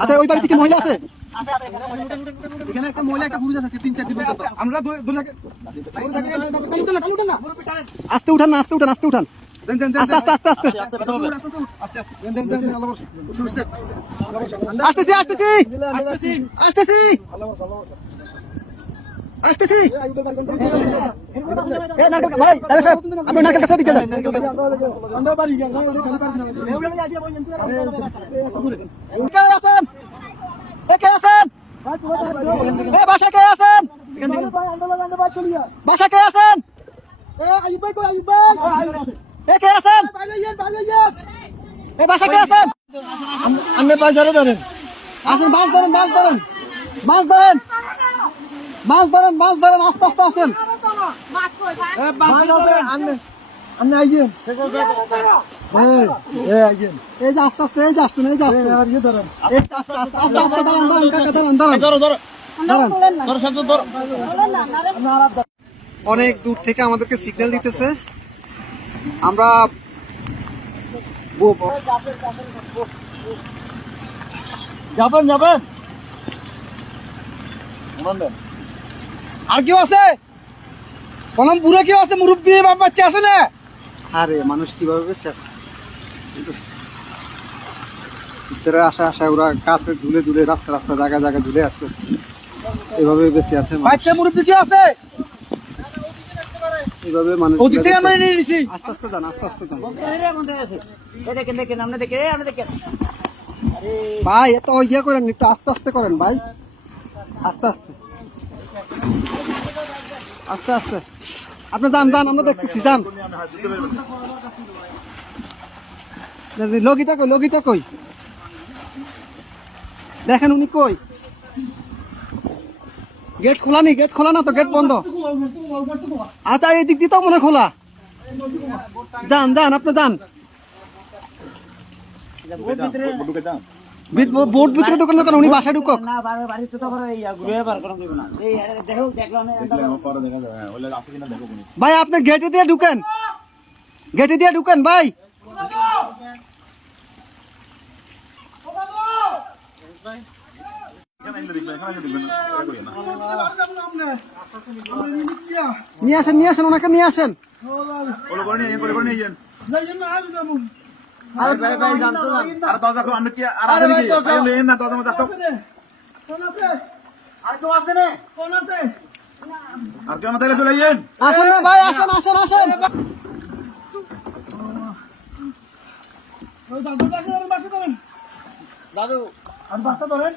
আচ্ছা ওই বাড়িতে কি মহিলা আছে? এখানে একটা মহিলা একটা পুরুষ আছে 3-4 দিন আমরা আস্তে উঠান না, আস্তে উঠান, আস্তে উঠান, আস্তে আস্তে আস্তে আস্তে আসতেছি আসতেছি আসতেছি আসতেছি। ভাই সাহেব আপনি নাকের কাছে দিকে যান। কে আছেন? কে আছেন? বাসা কে আছেন? বাসা কে আছেন? কে আছেন? বাসা কে আছেন? আপনি বাজারে ধরেন, আসেন, মাছ ধরেন, মাছ ধরেন, মাছ ধরেন, মাছ ধরেন, মাছ ধরেন, আস্তে আস্তে আসেন। আপনি আইয়েন, এই যে আস্তে আস্তে, এই যে আসছেন, এই যে আসছেন, আস্তে আস্তে আস্তে আস্তে দাঁড়ান, দাঁড়ান কাকা, দাঁড়ান, দাঁড়ান, দাঁড়ান। অনেক দূর থেকে আমাদেরকে সিগন্যাল দিতেছে, আমরা যাবেন যাবেন। আর কেউ আছে? কলম পুরো কেউ আছে? মুরব্বী বাচ্চা আছে না? আরে মানুষ কিভাবে বেঁচে আছে? ভিতরে আসা আসা ওরা কাছে ঝুলে ঝুলে, রাস্তা রাস্তা জায়গা জায়গা ঝুলে আছে, এভাবে বেঁচে আছে। বাচ্চা মুরব্বী কি আছে? এইভাবে মানুষ ওদিক থেকে আমরা নিয়ে নিছি। আস্তে আস্তে যান, আস্তে আস্তে যান ভাই, এত ইয়ে করেন, একটু আস্তে আস্তে করেন ভাই, আস্তে আস্তে আস্তে আস্তে। আপনি যান যান, আমরা দেখতেছি, যান। লগিটা কই, লগিটা কই? দেখেন উনি কই? গেট খোলা নি? গেট খোলা না তো, গেট বন্ধ। আচ্ছা এই দিক দিয়ে তো মনে খোলা। যান যান, আপনি যান। বোট ভিতরে দোকান দোকান, উনি বাসায় ঢুকক। ভাই আপনি গেটে দিয়ে ঢুকেন, গেটে দিয়ে ঢুকেন ভাই। নিয়ে আসেন, নিয়ে আসেন, ওনাকে নিয়ে আসেন। আসেন না ভাই, আসেন আসেন আসেন। দাদু আর বাচ্চা ধরেন,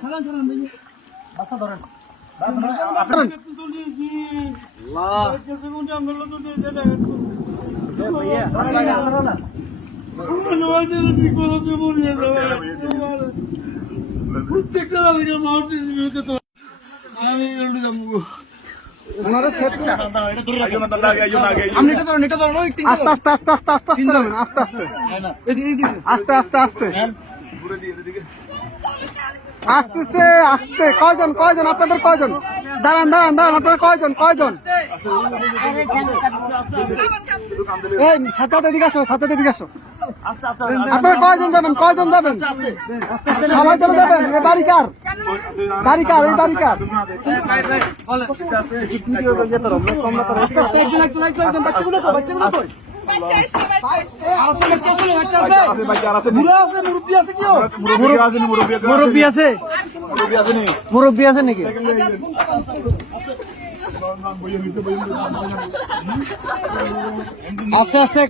ছাড়ান ছাড়ান, বাচ্চা ধরেন। আস্তে আস্তে আস্তে আস্তে আস্তে আস্তে আস্তে আস্তে আস্তে আসতেছে, আসতে। কয়জন কয়জন আপনাদের, কয়জন? দাঁড়ান দাঁড়ান দাঁড়ান, আপনারা কয়জন কয়জন? এই সাথে এদিকে আসো, সাথে এদিকে আসো। আপনারা কয়জন যাবেন, কয়জন যাবেন? সবাই চলে যাবেন? এই বাড়ি কার? বাড়ি কার? এই বাড়ি কার? মুরব্বী আছে, মুরব্বী আছে নাকি? আস্তে আস্তে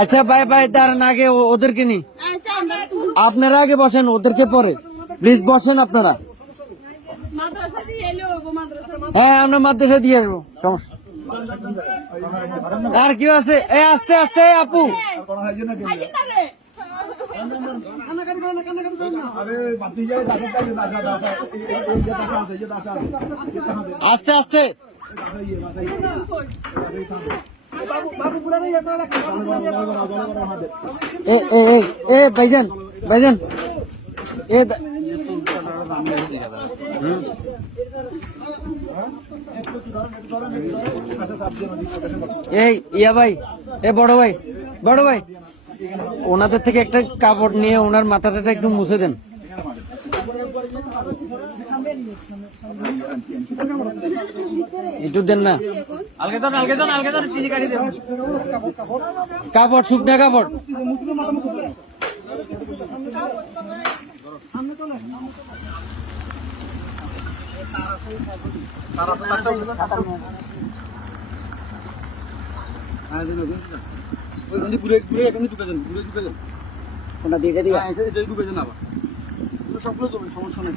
আচ্ছা ভাই ভাই, দাঁড়ান, আগে ওদেরকে নি, আপনারা আগে বসেন, ওদেরকে পরে প্লিজ বসেন আপনারা। হ্যাঁ আমরা মাদ্রাসা দিয়ে আসবো, সমস্যা। আর কি আছে? এই আস্তে আস্তে আপু, আস্তে আস্তে বাবু পুরা নেই আপনারা রাখেন এ ভাইজান ভাইজান এ এই ইয়া ভাই এ বড় ভাই ওনাদের থেকে একটা কাপড় নিয়ে ওনার মাথাটা একটু মুছে দেন। একটু দেন না আলগে দেন চিনি কাটি দেন কাপড়, শুকনা কাপড়। ওটা দিয়ে দিবা সবগুলো সমস্যা নেই।